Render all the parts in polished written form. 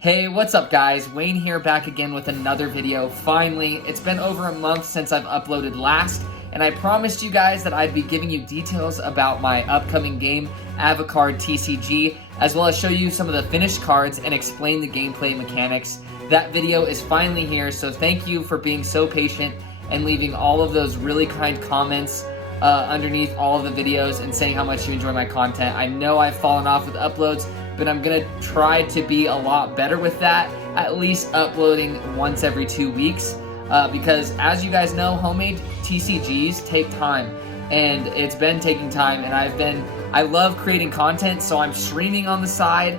Hey, what's up guys? Wayne here, back again with another video. Finally, it's been over a month since I've uploaded last, and I promised you guys that I'd be giving you details about my upcoming game, AvaCard TCG, as well as show you some of the finished cards and explain the gameplay mechanics. That video is finally here, so thank you for being so patient and leaving all of those really kind comments underneath all of the videos and saying how much you enjoy my content. I know I've fallen off with uploads, but I'm gonna try to be a lot better with that, at least uploading once every 2 weeks, because as you guys know, homemade TCGs take time, and it's been taking time, and I love creating content, so I'm streaming on the side,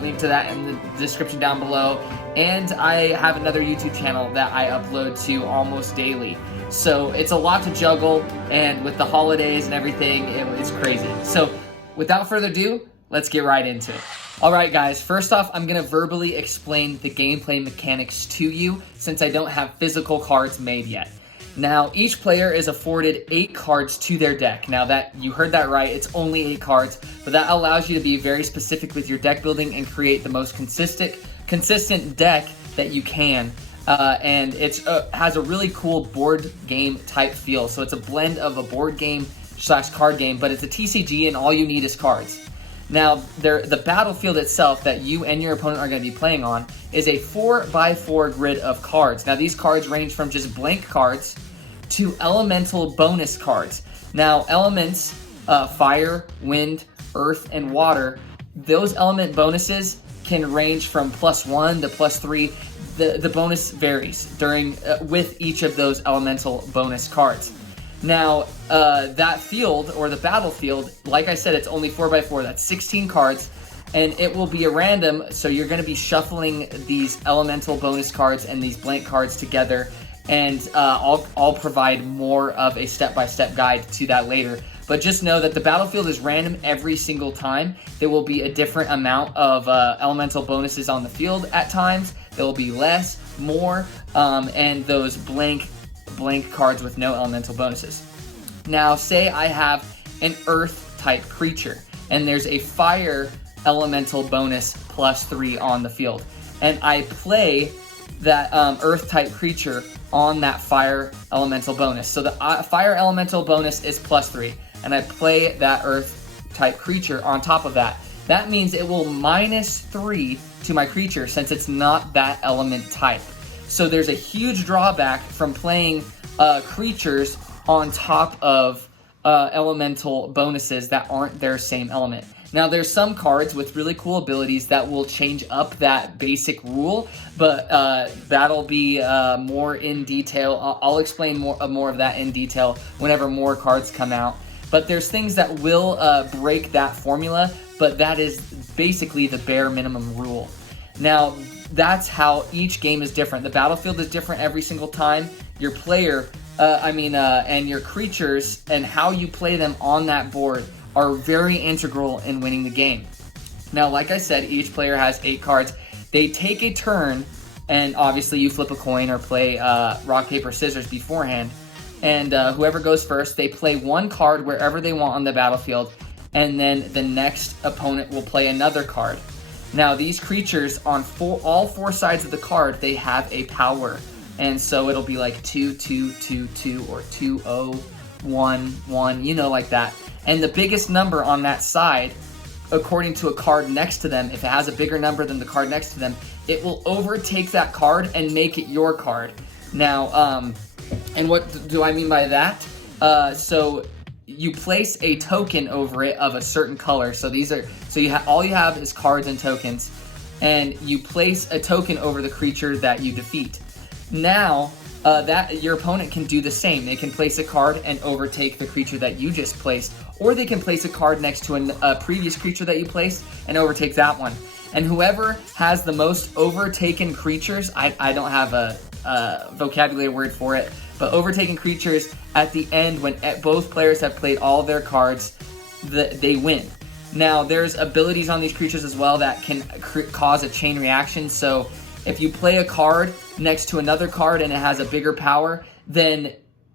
link to that in the description down below, and I have another YouTube channel that I upload to almost daily. So it's a lot to juggle, and with the holidays and everything, it's crazy. So without further ado, let's get right into it. Alright guys, first off, I'm going to verbally explain the gameplay mechanics to you since I don't have physical cards made yet. Now, each player is afforded 8 cards to their deck. Now that you heard that right, it's only 8 cards, but that allows you to be very specific with your deck building and create the most consistent deck that you can. And it has a really cool board game type feel. So it's a blend of a board game / card game, but it's a TCG and all you need is cards. Now, the battlefield itself that you and your opponent are going to be playing on is a 4x4 grid of cards. Now, these cards range from just blank cards to elemental bonus cards. Now, elements, fire, wind, earth, and water, those element bonuses can range from +1 to +3. The bonus varies with each of those elemental bonus cards. Now, that field, or the battlefield, like I said, it's only 4x4. That's 16 cards, and it will be a random, so you're going to be shuffling these elemental bonus cards and these blank cards together, and I'll provide more of a step-by-step guide to that later. But just know that the battlefield is random every single time. There will be a different amount of elemental bonuses on the field at times. There will be less, more, and those blank cards with no elemental bonuses. Now, say I have an earth type creature and there's a fire elemental bonus +3 on the field, and I play that earth type creature on that fire elemental bonus. So the fire elemental bonus is +3, and I play that earth type creature on top of that. That means it will -3 to my creature since it's not that element type. So there's a huge drawback from playing creatures on top of elemental bonuses that aren't their same element. Now, there's some cards with really cool abilities that will change up that basic rule, but that'll be more in detail. I'll explain more of that in detail whenever more cards come out. But there's things that will break that formula, but that is basically the bare minimum rule. Now, that's how each game is different. The battlefield is different every single time. Your player, and your creatures and how you play them on that board are very integral in winning the game. Now, like I said, each player has 8 cards. They take a turn, and obviously you flip a coin or play rock, paper, scissors beforehand. And whoever goes first, they play 1 card wherever they want on the battlefield, and then the next opponent will play another card. Now, these creatures on all 4 sides of the card, they have a power. And so it'll be like 2, 2, 2, 2, or 2, 0, 1, 1, you know, like that. And the biggest number on that side, according to a card next to them, if it has a bigger number than the card next to them, it will overtake that card and make it your card. Now, and what do I mean by that? So you place a token over it of a certain color. So all you have is cards and tokens, and you place a token over the creature that you defeat. Now, that your opponent can do the same. They can place a card and overtake the creature that you just placed, or they can place a card next to a previous creature that you placed and overtake that one. And whoever has the most overtaken creatures, I don't have a vocabulary word for it, but overtaken creatures at the end, when both players have played all of their cards, they win. Now, there's abilities on these creatures as well that can cause a chain reaction. So if you play a card next to another card and it has a bigger power, then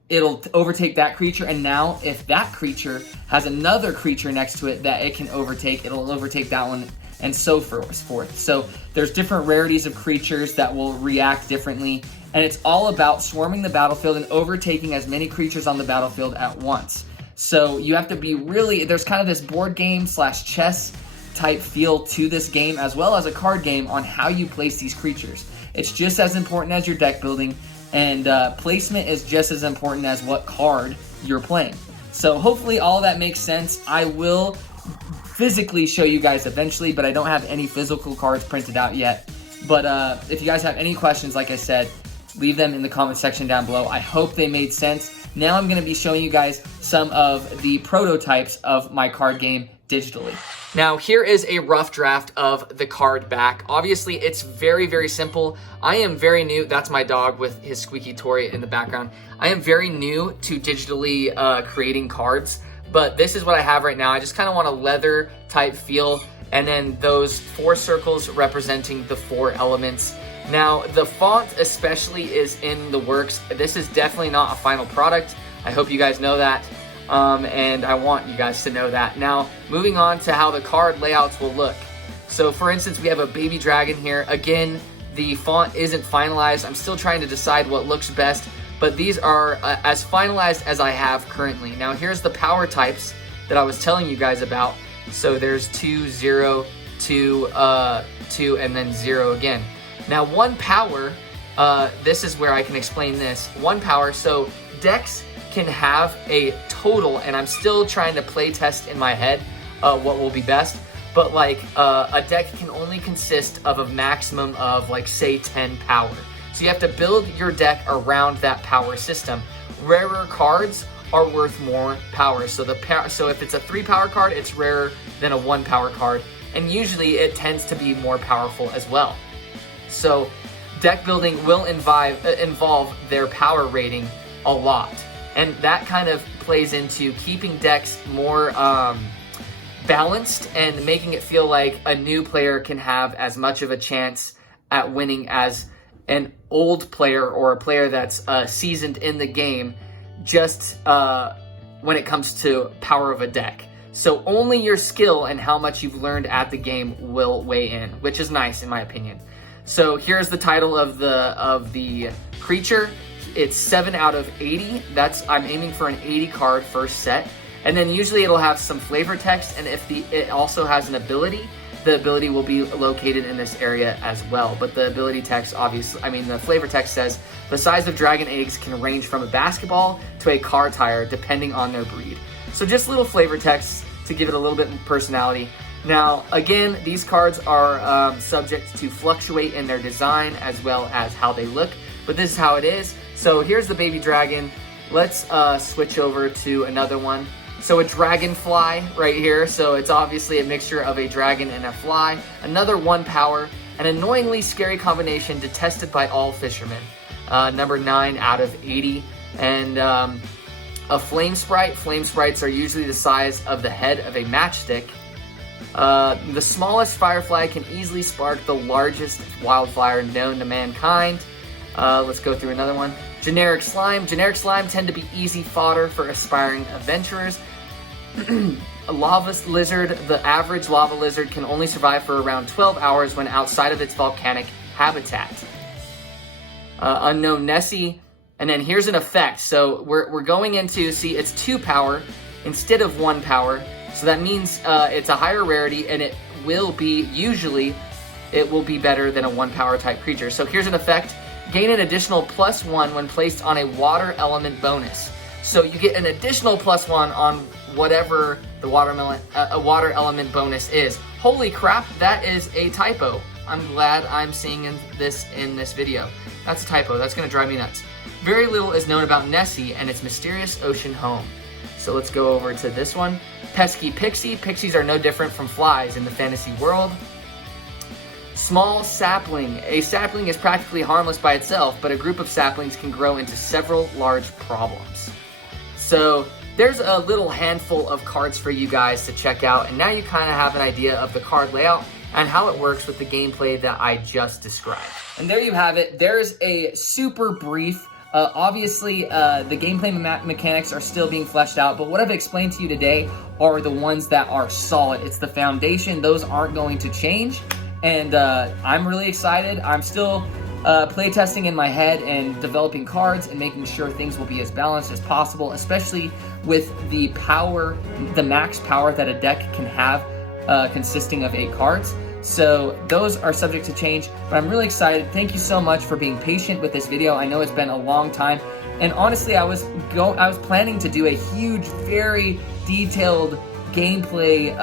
it'll overtake that creature. And now if that creature has another creature next to it that it can overtake, it'll overtake that one and so forth. So there's different rarities of creatures that will react differently, and it's all about swarming the battlefield and overtaking as many creatures on the battlefield at once. So you have to be there's kind of this board game / chess type feel to this game, as well as a card game on how you place these creatures. It's just as important as your deck building, and placement is just as important as what card you're playing. So hopefully all of that makes sense. I will physically show you guys eventually, but I don't have any physical cards printed out yet. But if you guys have any questions, like I said, leave them in the comment section down below. I hope they made sense. Now I'm going to be showing you guys some of the prototypes of my card game digitally. Now here is a rough draft of the card back. Obviously it's very, very simple. I am very new. That's my dog with his squeaky toy in the background. I am very new to digitally creating cards, but this is what I have right now. I just kind of want a leather type feel, and then those 4 circles representing the 4 elements. Now the font especially is in the works. This is definitely not a final product. I hope you guys know that. And I want you guys to know that. Now, moving on to how the card layouts will look. So for instance, we have a baby dragon here. Again, the font isn't finalized. I'm still trying to decide what looks best, but these are as finalized as I have currently. Now here's the power types that I was telling you guys about. So there's 2, 0, 2, 2, and then 0 again. Now 1 power, this is where I can explain this. 1 power, so decks can have a total, and I'm still trying to play test in my head what will be best, but like a deck can only consist of a maximum of like say 10 power. So you have to build your deck around that power system. Rarer cards are worth more power. So so if it's a 3 power card, it's rarer than a 1 power card, and usually it tends to be more powerful as well. So deck building will involve their power rating a lot. And that kind of plays into keeping decks more balanced and making it feel like a new player can have as much of a chance at winning as an old player or a player that's seasoned in the game, just when it comes to power of a deck. So only your skill and how much you've learned at the game will weigh in, which is nice in my opinion. So here's the title of the creature. It's 7 out of 80. I'm aiming for an 80 card first set. And then usually it'll have some flavor text, and if it also has an ability, the ability will be located in this area as well. But the ability text, the flavor text says, the size of dragon eggs can range from a basketball to a car tire depending on their breed. So just little flavor texts to give it a little bit of personality. Now, again, these cards are subject to fluctuate in their design as well as how they look, but this is how it is. So here's the baby dragon. Let's switch over to another one. So a dragonfly right here. So it's obviously a mixture of a dragon and a fly. Another 1 power, an annoyingly scary combination detested by all fishermen. Number 9 out of 80. And a flame sprite. Flame sprites are usually the size of the head of a matchstick. The smallest firefly can easily spark the largest wildfire known to mankind. Let's go through another one. Generic slime. Generic slime tend to be easy fodder for aspiring adventurers. A lava lizard. The average lava lizard can only survive for around 12 hours when outside of its volcanic habitat. Unknown Nessie. And then here's an effect. So we're going into, see, it's 2 power instead of 1 power. So that means it's a higher rarity, and it will be better than a 1 power type creature. So here's an effect. Gain an additional +1 when placed on a water element bonus. So you get an additional +1 on whatever the water element bonus is. Holy crap, that is a typo. I'm glad I'm seeing this in this video. That's a typo. That's going to drive me nuts. Very little is known about Nessie and its mysterious ocean home. So let's go over to this one. Pesky pixie. Pixies are no different from flies in the fantasy world. Small sapling. A sapling is practically harmless by itself, but a group of saplings can grow into several large problems. So there's a little handful of cards for you guys to check out, and now you kind of have an idea of the card layout and how it works with the gameplay that I just described. And there you have it. There's a super brief Obviously, the gameplay mechanics are still being fleshed out, but what I've explained to you today are the ones that are solid. It's the foundation. Those aren't going to change, and I'm really excited. I'm still playtesting in my head and developing cards and making sure things will be as balanced as possible, especially with the power, the max power that a deck can have consisting of 8 cards. So those are subject to change, but I'm really excited. Thank you so much for being patient with this video. I know it's been a long time, and honestly, I was planning to do a huge, very detailed gameplay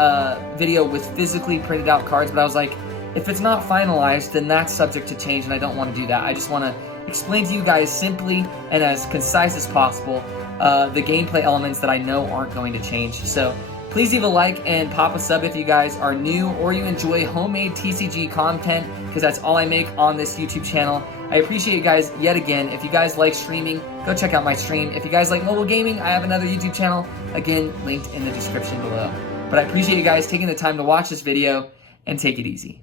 video with physically printed out cards, but I was like, if it's not finalized, then that's subject to change, and I don't want to do that. I just want to explain to you guys simply and as concise as possible the gameplay elements that I know aren't going to change. So please leave a like and pop a sub if you guys are new or you enjoy homemade TCG content, because that's all I make on this YouTube channel. I appreciate you guys yet again. If you guys like streaming, go check out my stream. If you guys like mobile gaming, I have another YouTube channel, again, linked in the description below. But I appreciate you guys taking the time to watch this video, and take it easy.